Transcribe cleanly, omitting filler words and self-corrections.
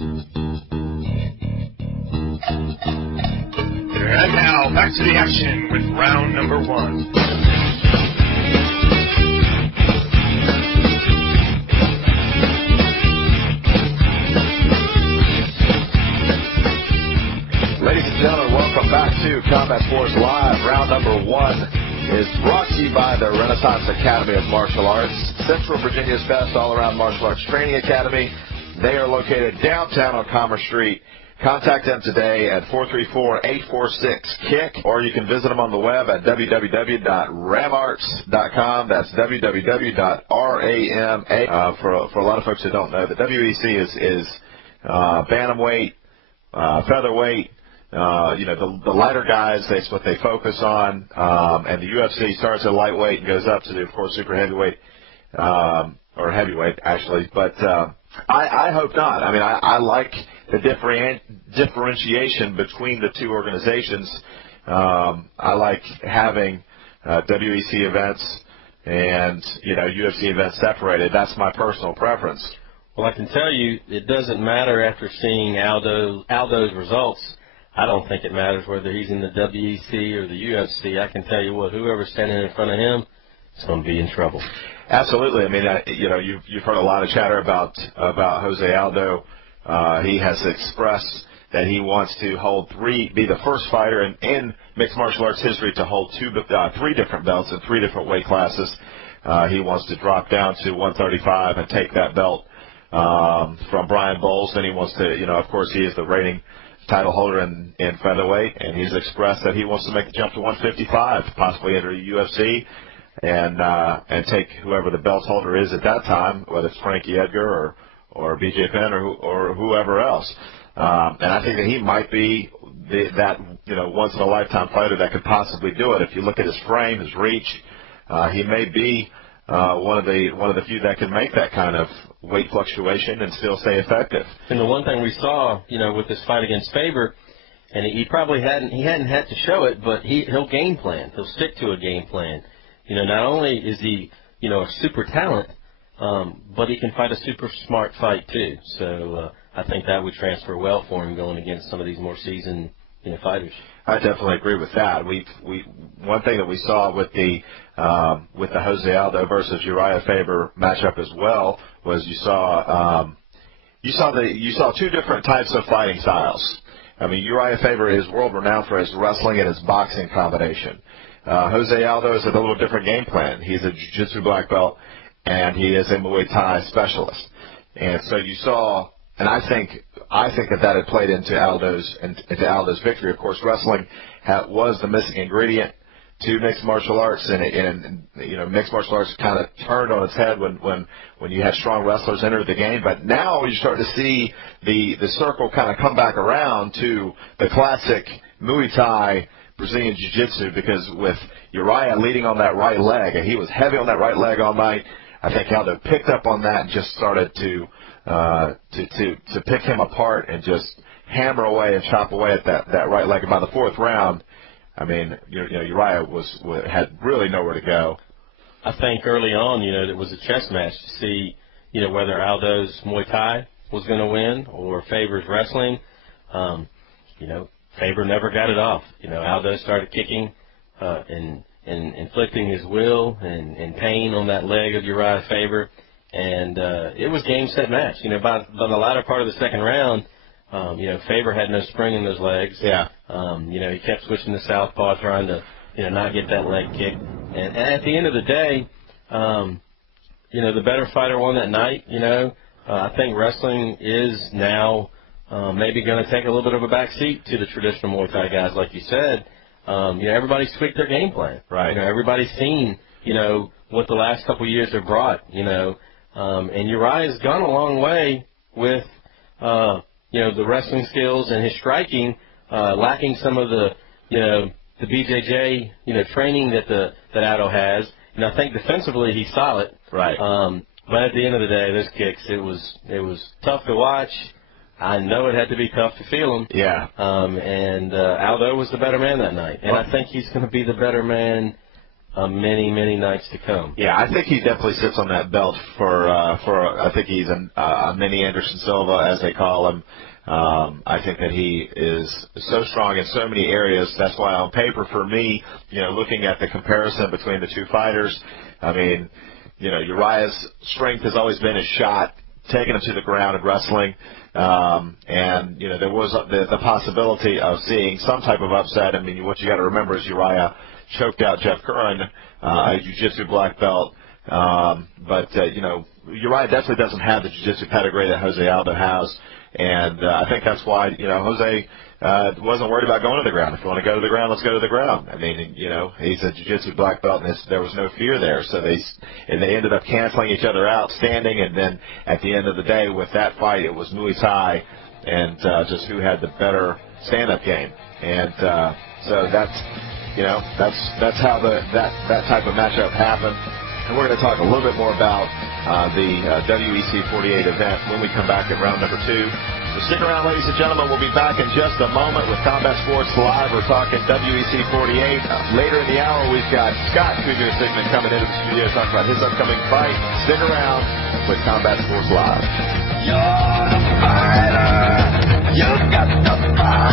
And now, back to the action with round number 1. Ladies and gentlemen, welcome back to Combat Sports Live. Round number 1 is brought to you by the Renaissance Academy of Martial Arts, Central Virginia's best all-around martial arts training academy. They are located downtown on Commerce Street. Contact them today at 434-846-KICK, or you can visit them on the web at www.ramarts.com. That's www.rama. For a lot of folks who don't know, the WEC is bantamweight, featherweight. The lighter guys, that's what they focus on. And the UFC starts at lightweight and goes up to, of course, super heavyweight, or heavyweight, actually. But I hope not. I mean, I like the differentiation between the two organizations. I like having WEC events and, UFC events separated. That's my personal preference. Well, I can tell you it doesn't matter after seeing Aldo's results. I don't think it matters whether he's in the WEC or the UFC. I can tell you what, whoever's standing in front of him is going to be in trouble. Absolutely. I mean, you've heard a lot of chatter about Jose Aldo. He has expressed that he wants to be the first fighter in mixed martial arts history to hold 3 different belts in 3 different weight classes. He wants to drop down to 135 and take that belt from Brian Bowles. Then he wants to, of course, he is the reigning title holder in featherweight, and he's expressed that he wants to make the jump to 155, possibly enter the UFC, and take whoever the belt holder is at that time, whether it's Frankie Edgar or BJ Penn or whoever else. And I think that he might be that once in a lifetime fighter that could possibly do it. If you look at his frame, his reach, he may be one of the few that can make that kind of weight fluctuation and still stay effective. And the one thing we saw, with this fight against Faber, and he probably hadn't had to show it, but he'll game plan. He'll stick to a game plan. Not only is he, a super talent, but he can fight a super smart fight too. So I think that would transfer well for him going against some of these more seasoned fighters. I definitely agree with that. One thing that we saw with the Jose Aldo versus Uriah Faber matchup as well was you saw 2 different types of fighting styles. I mean, Uriah Faber is world renowned for his wrestling and his boxing combination. Jose Aldo is a little different game plan. He's a jiu-jitsu black belt, and he is a Muay Thai specialist. And so you saw, and I think that had played into Aldo's victory. Of course, wrestling was the missing ingredient to mixed martial arts, and mixed martial arts kind of turned on its head when you had strong wrestlers enter the game. But now you start to see the circle kind of come back around to the classic Muay Thai Brazilian Jiu-Jitsu, because with Uriah leading on that right leg, and he was heavy on that right leg all night, I think Aldo picked up on that and just started to pick him apart and just hammer away and chop away at that right leg. And by the 4th round, I mean, Uriah had really nowhere to go. I think early on, it was a chess match to see, whether Aldo's Muay Thai was going to win or Faber's wrestling. Faber never got it off. Aldo started kicking and inflicting his will and pain on that leg of Uriah Faber. And it was game, set, match. By the latter part of the 2nd round, Faber had no spring in those legs. Yeah. He kept switching to southpaw, trying to, not get that leg kicked. And at the end of the day, the better fighter won that night. I think wrestling is now maybe going to take a little bit of a back seat to the traditional Muay Thai guys, like you said. Everybody's tweaked their game plan. Right. Everybody's seen, what the last couple of years have brought, and Uriah's gone a long way with, the wrestling skills and his striking, lacking some of the BJJ, training that Aldo has. And I think defensively he's solid. Right. But at the end of the day, those kicks, it was tough to watch. I know it had to be tough to feel them. Yeah. And Aldo was the better man that night. And I think he's going to be the better man many, many nights to come. Yeah, I think he definitely sits on that belt for I think he's a mini Anderson Silva, as they call him. I think that he is so strong in so many areas. That's why on paper, for me, looking at the comparison between the two fighters, I mean, Uriah's strength has always been his shot, taking him to the ground and wrestling. And there was the possibility of seeing some type of upset. I mean, what you got to remember is Uriah choked out Jeff Curran, a jiu-jitsu black belt. But Uriah definitely doesn't have the jiu-jitsu pedigree that Jose Aldo has. And I think that's why, Jose wasn't worried about going to the ground. If you want to go to the ground, let's go to the ground. I mean, he's a jiu-jitsu black belt, and there was no fear there. So they ended up canceling each other out, standing, and then at the end of the day, with that fight, it was Muay Thai and just who had the better stand-up game. And so that's how that type of matchup happened. And we're going to talk a little bit more about the WEC 48 event when we come back at round number 2. So stick around, ladies and gentlemen. We'll be back in just a moment with Combat Sports Live. We're talking WEC 48. Later in the hour, we've got Scott Sigmund coming into the studio to talk about his upcoming fight. Stick around with Combat Sports Live. You're the fighter. You got the fire.